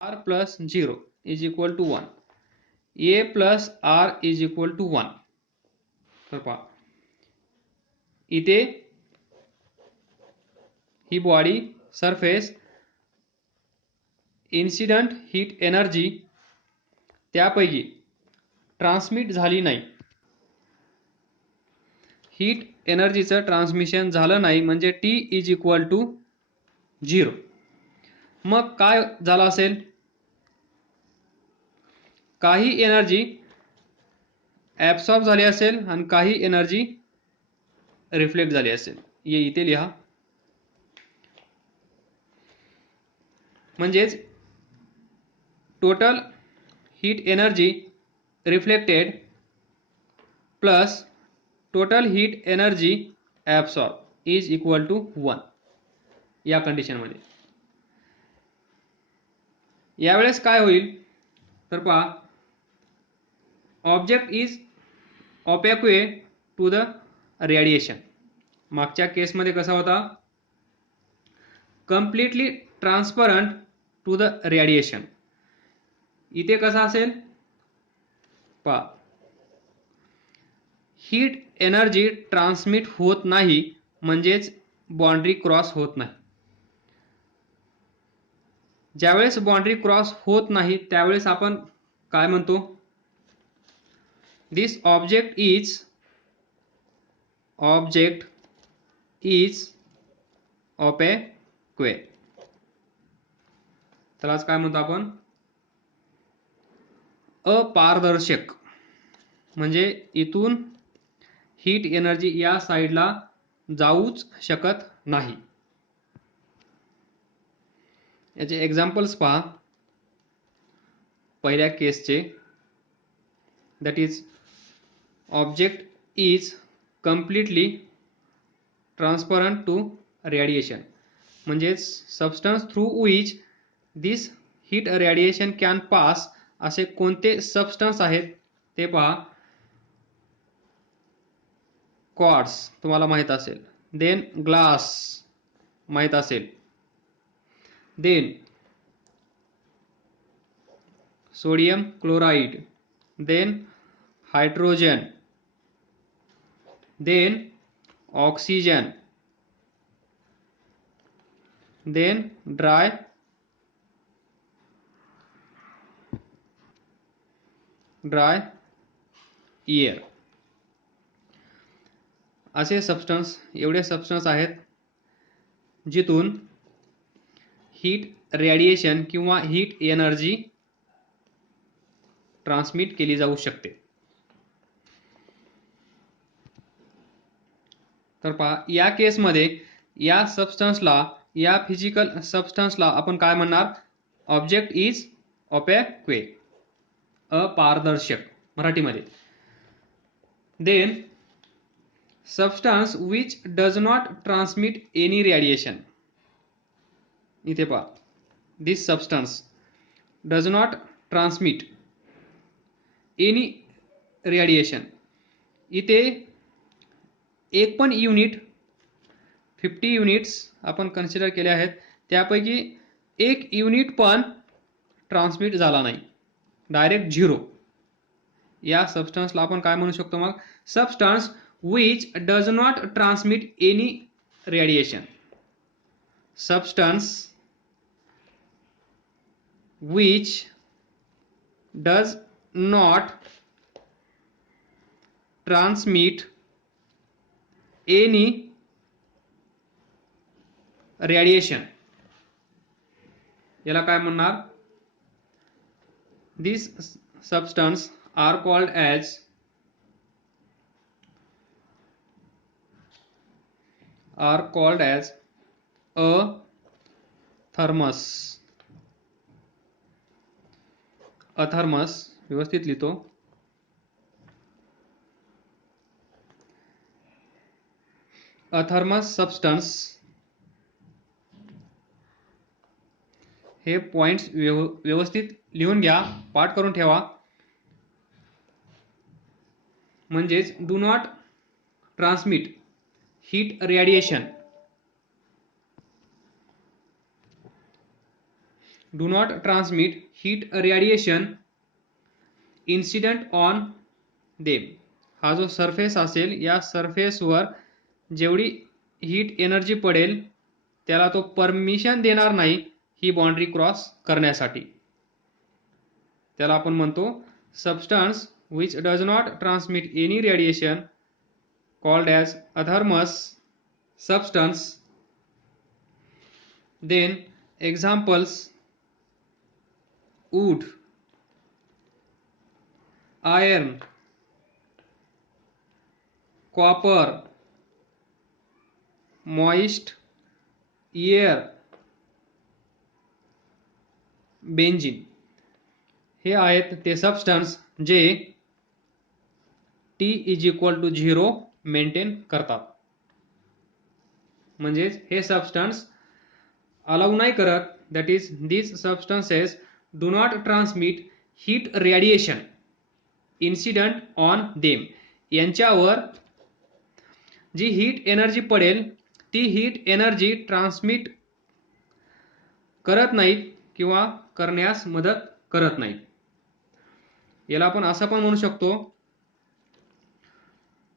r plus 0 is equal to 1. a plus r is equal to 1. तर पहा इथे ही body surface incident heat energy त्यापैकी transmit झाली नाही. हीट एनर्जीचं ट्रान्समिशन झालं नाही म्हणजे T इज इक्वल टू 0. मग काय झालं असेल? काही एनर्जी ॲब्सॉर्ब झाली असेल आणि काही एनर्जी रिफ्लेक्ट झाली असेल. हे इथे लिहा. म्हणजेच total heat energy reflected plus total heat energy absorb is equal to 1 या कंडिशनमध्ये. यावेळेस काय होईल तर पहा object is opaque to the radiation. मागच्या केसमध्ये कसा होता? Completely transparent to the radiation. इथे कसा असेल पहा हीट एनर्जी ट्रान्समिट होत नाही म्हणजेच बाउंड्री क्रॉस होत नाही. ज्यावेळेस बाउंड्री क्रॉस होत नाही त्यावेळेस आपण काय म्हणतो? दिस ऑब्जेक्ट इज ऑपॅक्वे. त्यालाच काय म्हणतो आपण? अपारदर्शक. म्हणजे इथून हीट एनर्जी या साईडला जाऊच शकत नाही. याचे एक्झाम्पल्स पहा पहिल्या केसचे. That is object is completely transparent to radiation. म्हणजेच substance through which this heat radiation can pass असे कोणते सबस्टन्स आहेत ते पहा. क्वार्ट्ज तुम्हाला माहित असेल. देन ग्लास माहित असेल. Then sodium chloride. Then hydrogen. Then oxygen. Then dry air. असे सबस्टन्स एवढे सबस्टन्स आहेत जिथून हीट रेडिएशन किंवा हीट एनर्जी ट्रान्समिट केली जाऊ शकते. तर पहा या केसमध्ये या सबस्टन्सला या फिजिकल सबस्टन्सला आपण काय म्हणणार? Object is opaque. अपारदर्शक मराठीमध्ये. Then substance which does not transmit any radiation. इथे पहा this substance does not transmit any radiation. इथे एक पण युनिट 50 युनिट्स आपण कन्सिडर केले आहेत त्यापैकी एक युनिट पण ट्रान्समिट झाला नाही. डायरेक्ट 0. या सबस्टन्सला आपण काय म्हणू शकतो मग? Substance which does not transmit any radiation. Substance which does not transmit any radiation. याला काय म्हणणार? दिस सबस्टन्स आर कॉल्ड ॲज अथर्मस. अथर्मस व्यवस्थित लिहितो. अथर्मस सबस्टन्स हे पॉइंट्स व्यवस्थित लिहून घ्या. पाठ करून ठेवा. म्हणजेच do not transmit heat radiation. Do not transmit heat radiation incident on them. हा जो सरफेस असेल या सरफेसवर जेवढी हीट एनर्जी पडेल त्याला तो परमिशन देणार नाही ही बाउंड्री क्रॉस करण्यासाठी. त्याला आपण म्हणतो substance which does not transmit any radiation called as athermanous substance. Then examples wood, iron, copper, moist air, benzene. हे आहेत ते सबस्टन्स जे T = 0 मेंटेन करतात. म्हणजेच हे सबस्टन्स अलाउ नाही करत. That is these substances do not transmit heat radiation incident on them. यांच्यावर जी हीट एनर्जी पडेल ती हीट एनर्जी ट्रान्समिट करत नाहीत किंवा करण्यास मदत करत नाहीत. याला आपण असं पण म्हणू शकतो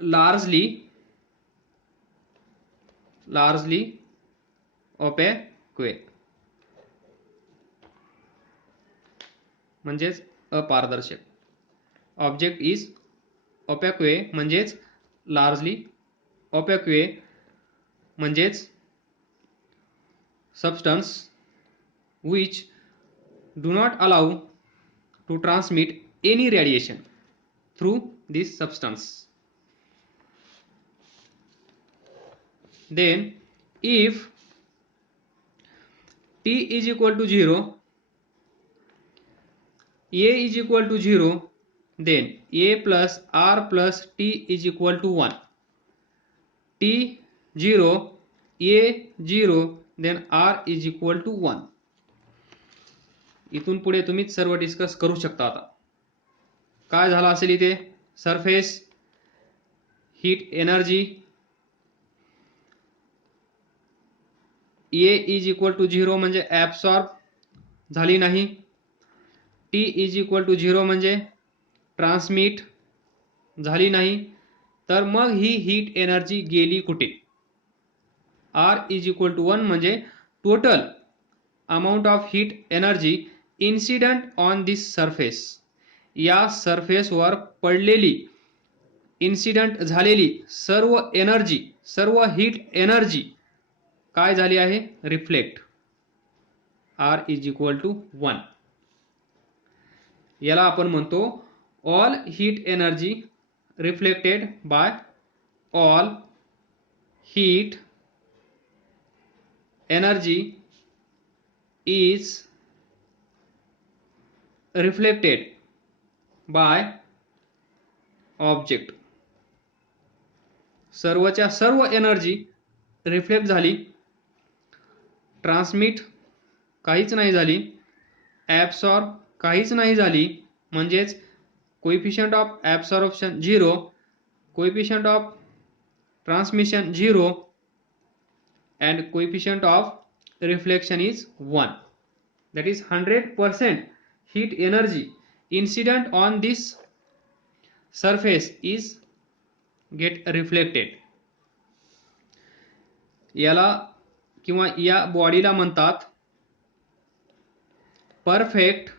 largely opaque, म्हणजेच अपारदर्शक. ऑब्जेक्ट इज opaque म्हणजेच लार्जली opaque म्हणजेच substance which do not allow to transmit any radiation through this substance. Then if T is equal to 0, A is equal to 0, then A plus R plus T is equal to 1. T 0, A 0, then R is equal to 1. इथून पुढे तुम्ही सर्व discuss करू शकता. आता काय झालं असेल इथे surface heat energy A is equal to 0 म्हणजे ॲब्सॉर्ब झाली नाही. T is equal to 0 म्हणजे ट्रान्समिट झाली नाही. तर मग ही हीट एनर्जी गेली कुठे. R is equal to 1 म्हणजे total amount of heat energy incident on this surface. या सरफेसवर पडलेली इन्सिडेंट झालेली सर्व एनर्जी सर्व हीट एनर्जी काय झाली आहे reflect. R is equal to 1. याला आपण म्हणतो all heat energy reflected by all heat energy is reflected by object. सर्वच्या सर्व एनर्जी रिफ्लेक्ट झाली, ट्रान्समिट काहीच नाही झाली, ॲब्सॉर्ब काहीच नाही झाली. म्हणजेच coefficient of absorption 0, coefficient of transmission 0 and coefficient of reflection is 1. That is 100% heat energy incident on this surface is get reflected. याला किंवा या बॉडीला म्हणतात परफेक्ट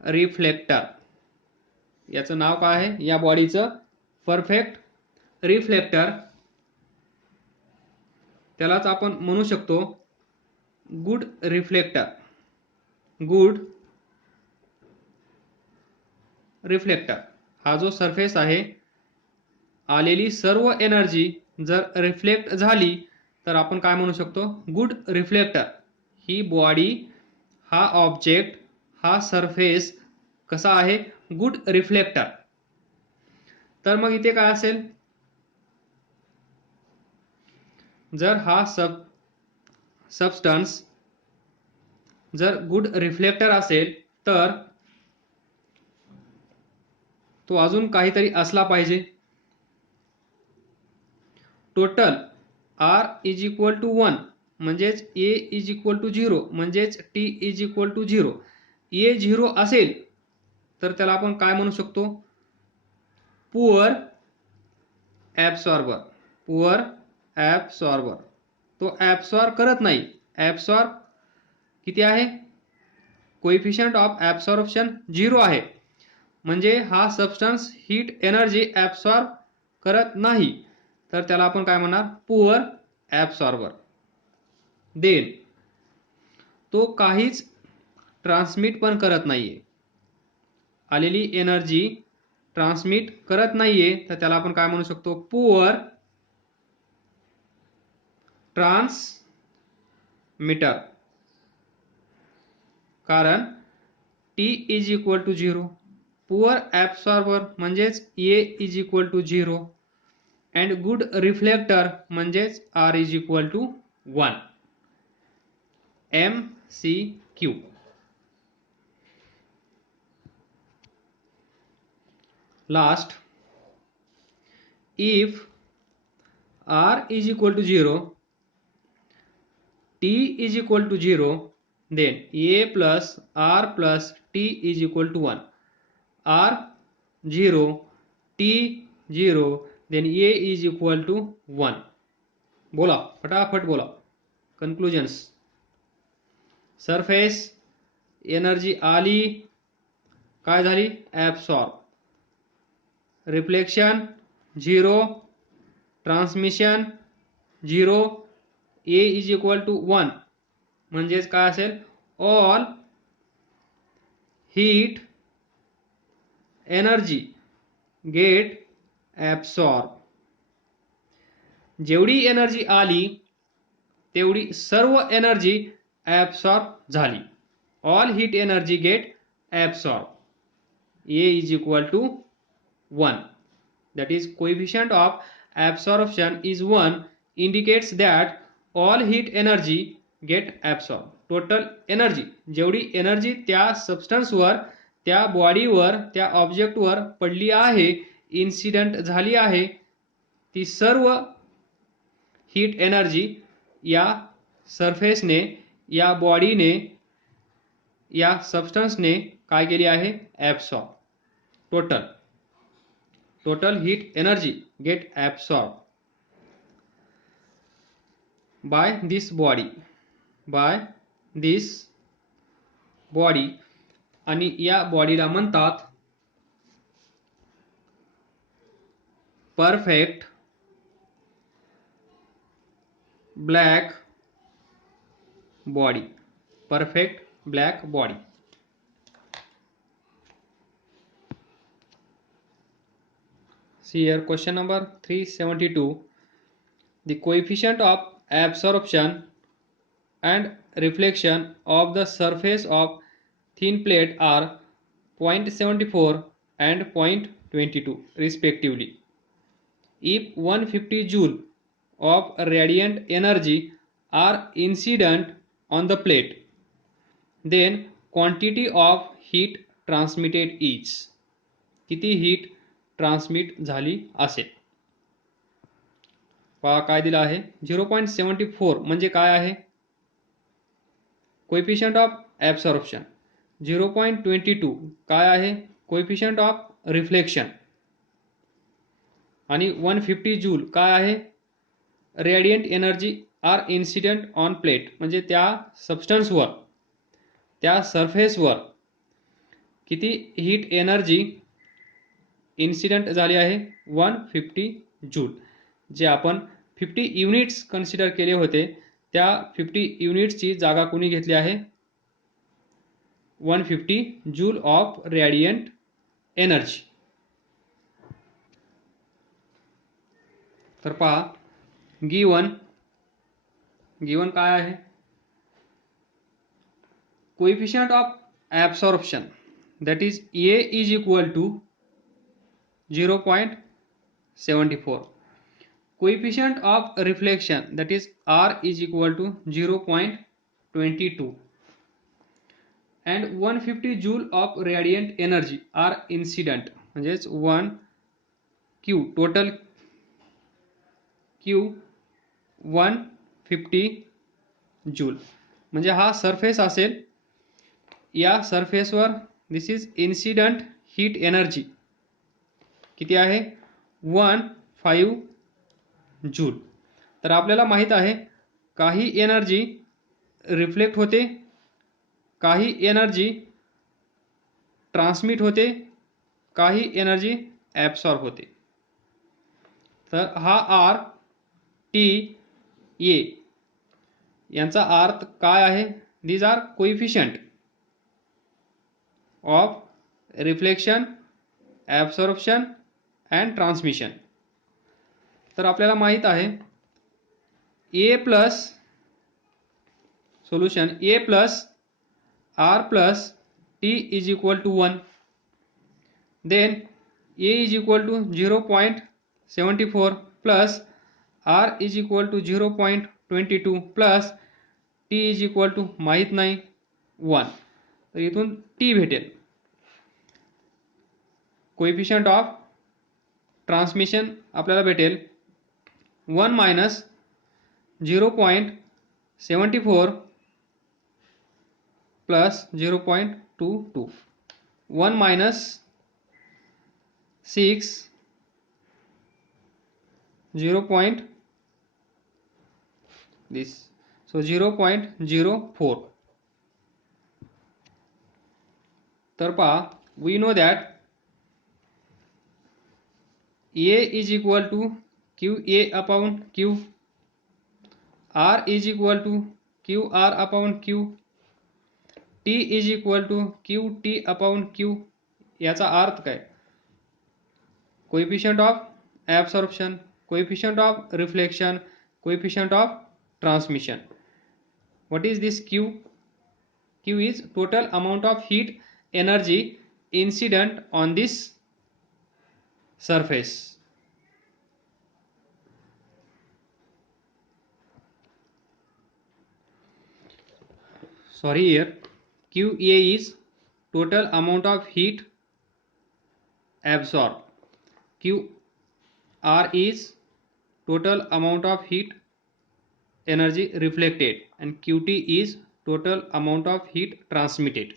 रिफ्लेक्टर. याचं नाव काय आहे या बॉडीचं परफेक्ट रिफ्लेक्टर. त्यालाच आपण म्हणू शकतो गुड रिफ्लेक्टर. गुड रिफ्लेक्टर हा जो सरफेस आहे आलेली सर्व एनर्जी जर रिफ्लेक्ट झाली तर आपण काय म्हणू शकतो गुड रिफ्लेक्टर. ही बॉडी हा ऑब्जेक्ट हा सरफेस कसा आहे गुड रिफ्लेक्टर. तर मग इथे काय असेल जर हा सबस्टन्स जर गुड रिफ्लेक्टर असेल तर तो अजून काहीतरी असला पाहिजे. Total R is equal to 1 म्हणजेच ए इज इक्वल टू 0 म्हणजेच टी इज इक्वल टू 0. ए 0 असेल तर त्याला आपण काय म्हणू शकतो? Poor absorber. Poor absorber. तो ॲब्सॉर्ब करत नाही. ॲब्सॉर्ब किती आहे? कोएफिशियंट ऑफ ॲब्सॉर्प्शन 0 आहे. म्हणजे हा सबस्टन्स हीट एनर्जी ॲब्सॉर्ब करत नाही, तर त्याला आपण काय म्हणणार? Poor absorber. देन तो काहीच ट्रान्समिट पण करत नाहीये. आलेली एनर्जी ट्रान्समिट करत नाहीये, तर त्याला आपण काय म्हणू शकतो? Poor transmitter. कारण T is equal to 0. Poor absorber म्हणजेच A is equal to 0 and good reflector म्हणजेच R is equal to 1. MCQ. Last, if R is equal to 0, T is equal to 0, then A plus R plus T is equal to 1. R 0, T 0, then A is equal to 1. बोला, फटाफट बोला. Conclusions. Surface energy आली, काय झाली? Absorb. Reflection 0, transmission 0, A is equal to 1 म्हणजेच काय असेल? All heat energy get absorb. जेवढी एनर्जी आली तेवढी सर्व एनर्जी ॲब्सॉर्ब झाली. All heat energy get absorb. A is equal to 1. That is, coefficient of absorption is 1, indicates that all heat energy get absorbed. Total energy, जेवढी energy त्या सबस्टन्सवर, त्या बॉडीवर, त्या ऑब्जेक्टवर पडली आहे, इन्सिडेंट झाली आहे, ती सर्व हीट एनर्जी या सरफेसने, या बॉडीने, या सबस्टन्सने काय केली आहे? Absorb. Total heat energy get absorbed by this body. आणि या बॉडीला म्हणतात perfect black body. Perfect black body. See here, question number 372. The coefficient of absorption and reflection of the surface of thin plate are 0.74 and 0.22 respectively. If 150 joule of radiant energy are incident on the plate, then quantity of heat transmitted is. किती heat transmit झाली असेल? पहा काय दिलं आहे. 0.74 म्हणजे काय आहे? Coefficient of absorption. 0.22 काय आहे? Coefficient of reflection. आणि 150 जूल काय आहे? Radiant energy are incident on plate, म्हणजे त्या सबस्टन्सवर, त्या सरफेसवर किती हीट एनर्जी इन्सिडेंट झाली आहे? 150 जूल. जे आपण 50 युनिट्स कन्सिडर केले होते, त्या 50 युनिट्सची जागा कोणी घेतली आहे? 150 जूल ऑफ रेडियंट एनर्जी. तर पहा, गिवन काय आहे? Coefficient of absorption, that is A is equal to 0.74. Coefficient of reflection, that is R is equal to 0.22, and 150 joule of radiant energy are incident, म्हणजेच 1 Q, total Q 150 जूल. म्हणजे हा surface असेल, या सरफेसवर दिस is incident heat energy किती आहे 15 joule. तर आपल्याला माहित आहे काही एनर्जी रिफ्लेक्ट होते, काही एनर्जी ट्रान्समिट होते, काही एनर्जी ॲब्सॉर्ब होते. तर हा आर टी ए यांचा अर्थ काय आहे? These are coefficient of reflection, absorption and transmission. तर आपल्याला माहित आहे A plus solution A plus R plus T is equal to 1. Then A is equal to 0.74 plus R is equal to 0.22 plus T is equal to माहीत नाही 1. तर इथून T भेटेल. Coefficient of transmission आपल्याला भेटेल 1 minus 0.74 plus 0.22, 1 minus 6 0. this so 0.04. तर पहा we know that A is equal to QA upon Q, R is equal to QR upon Q, T is equal to QT upon Q. याचा अर्थ काय? Coefficient of absorption, coefficient of reflection, coefficient of transmission. What is this Q? Q is total amount of heat energy incident on this surface. Sorry, here QA is total amount of heat absorbed, QR is total amount of heat energy reflected, and QT is total amount of heat transmitted.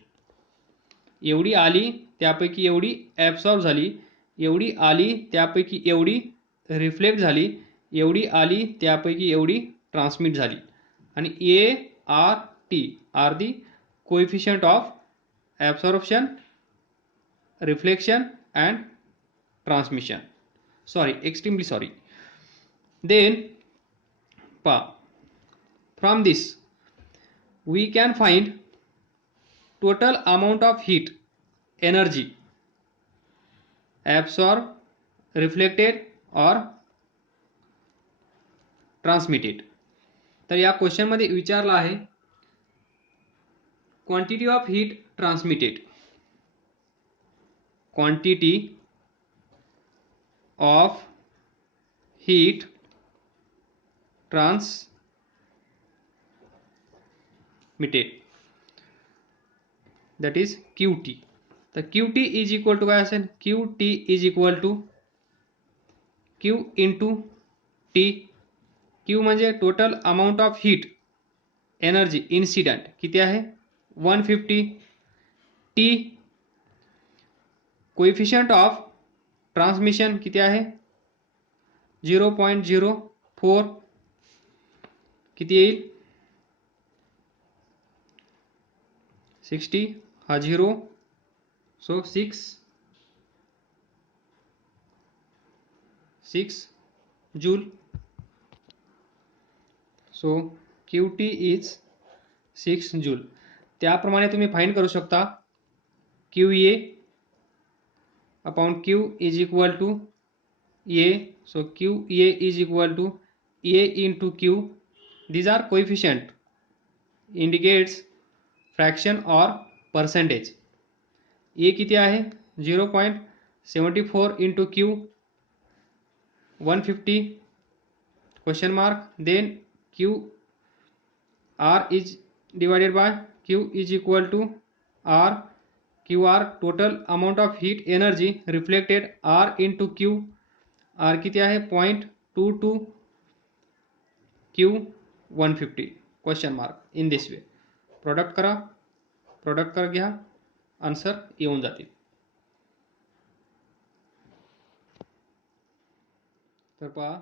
एवढी आली त्यापैकी एवढी absorb झाली, एवढी आली त्यापैकी एवढी reflect झाली, एवढी आली त्यापैकी एवढी ट्रान्समिट झाली. आणि A R T are the coefficient of absorption, reflection and transmission. Sorry, extremely sorry. Then from this we can find total amount of heat energy absorbed, reflected or transmitted. तर या question मध्ये विचारला आहे quantity of heat transmitted, quantity of heat transmitted, that is QT. तर QT is equal to काय असेल? QT is equal to Q into T. Q म्हणजे total amount of heat energy incident किती आहे 150. T कोएफिशियंट ऑफ ट्रान्समिशन किती आहे 0.04. किती येईल 60 हा 0, so 6 joule. So QT is 6 joule. त्याप्रमाणे तुम्ही फाइंड करू शकता QA upon Q is equal to A. So QA is equal to A into Q. These are coefficient, indicates fraction or percentage. A किती आहे 0.74 into Q 150 question mark. Then Q R is divided by Q is equal to R. QR total amount of heat energy reflected R into Q. R किती आहे 0.22 Q 150. Question mark in this way. Product करा, product कर घ्या, answer येऊन जातील. तर पहा